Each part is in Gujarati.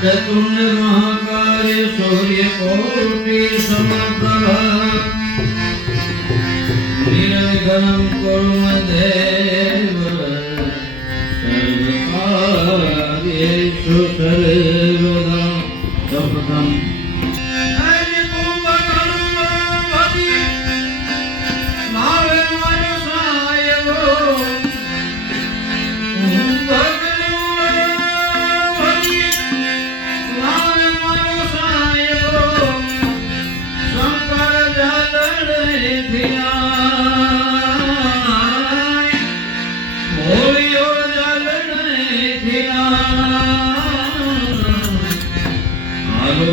वक्रतुंड महाकाय सूर्यकोटि समप्रभा निर्विघ्नं कुरु मे देव सर्वकार्येषु सर्वदा शपथम्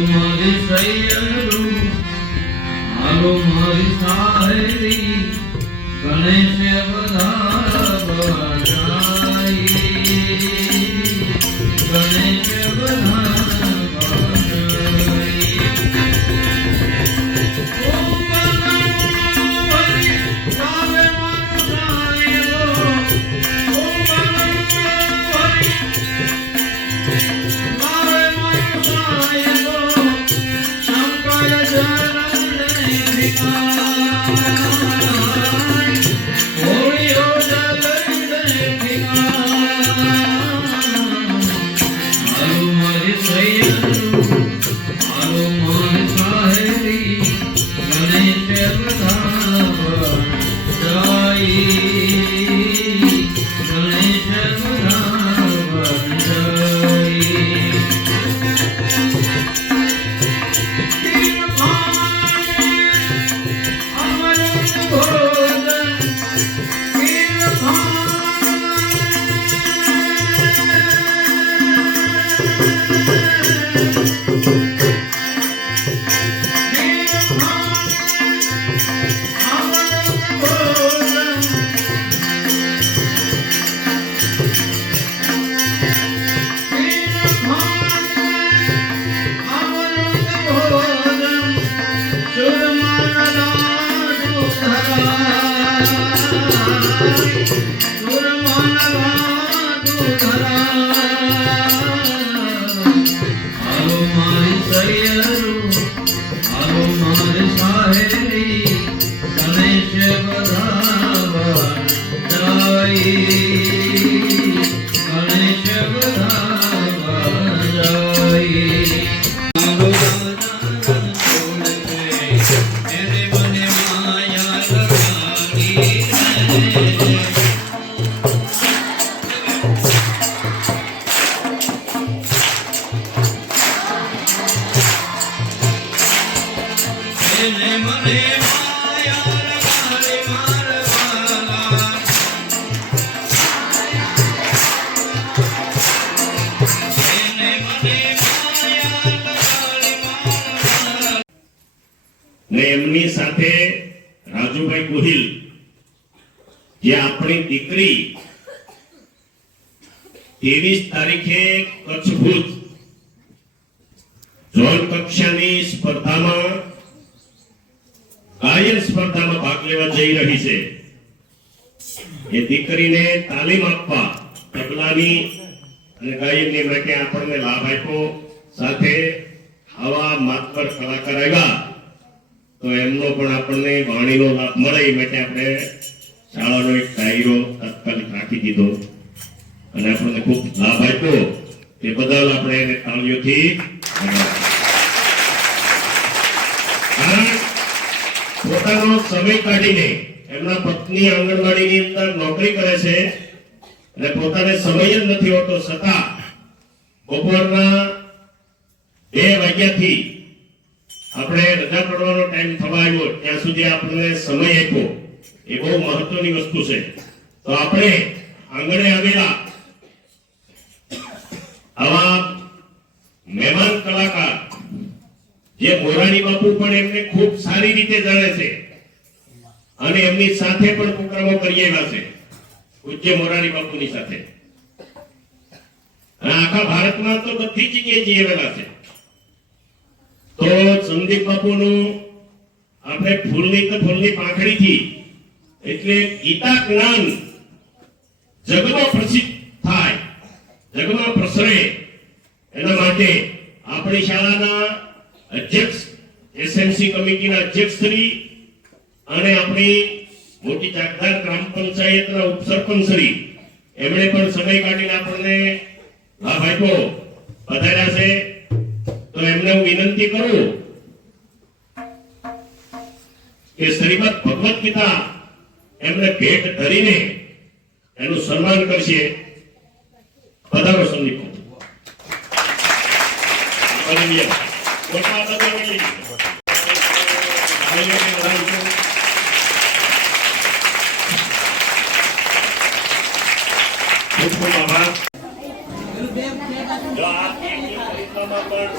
मारी सैयरू आलो मारी साहेरी गणेश बधाई गणेश बधाई Holy, oh, ગોહિલ, જે આપણી દીકરી 23 તારીખે કચ્છ ભુજ ઝોન કક્ષાની સ્પર્ધામાં ગાયન સ્પર્ધામાં ભાગ લેવા જઈ રહી છે. એ દીકરીને તાલીમ આપવા તબલાની અને ગાયનની માટે આપણને લાભ આપ્યો. સાથે આવા માતબર કલાકાર આવ્યા તો એમનો પણ આપણને વાણીનો લાભ મળે એ માટે આપણે શાળાનો એક ડાયરો તાત્કાલિક રાખી દીધો અને આપણને ખૂબ લાભ આપ્યો. તે બદલ આપણે એને તાળીઓથી પોતાનો સમય કાઢીને એમના પત્ની આંગણવાડીની અંદર નોકરી કરે છે અને પોતાને સમય જ નથી હોતો, છતાં બપોરના 2 વાગ્યાથી આપણે રજા પડવાનો ટાઈમ થવા આવ્યો ત્યાં સુધી આપણને સમય આપ્યો. એ બહુ મહત્વની વસ્તુ છે. તો આપણે આંગણે આવેલા આવા મહેમાન કલાકાર જે મોરારી બાપુ પણ એમને ખૂબ સારી રીતે જાણે છે અને એમની સાથે પણ પ્રોગ્રામો કરી આવ્યા છે, પૂજ્ય મોરારી બાપુની સાથે. અને આખા ભારતમાં તો બધી જગ્યાએ જઈ આવેલા છે. તો સંદીપ બાપુનું આપણે ફૂલની પાંખડીથી એટલે ગીતા જ્ઞાન જગમાં પ્રસિદ્ધ થાય, જગમાં પ્રસરે, એના માટે આપણી શાળાના અધ્યક્ષ, એસએમસી કમિટીના અધ્યક્ષ શ્રી અને આપણી મોટી ચાકદાર ગ્રામ પંચાયતના ઉપસરપંચ શ્રી એમણે પણ સમય કાઢીને આપણને લાભ આપ્યો, પધાર્યા છે. તો એમને હું વિનંતી કરું કે શ્રીમદ ભગવદ ગીતા એમને ભેટ ધરીને એનું સન્માન કરશે. પધારો સંદીપ. ખૂબ ખૂબ આભાર. જો આપ પરીક્ષામાં પણ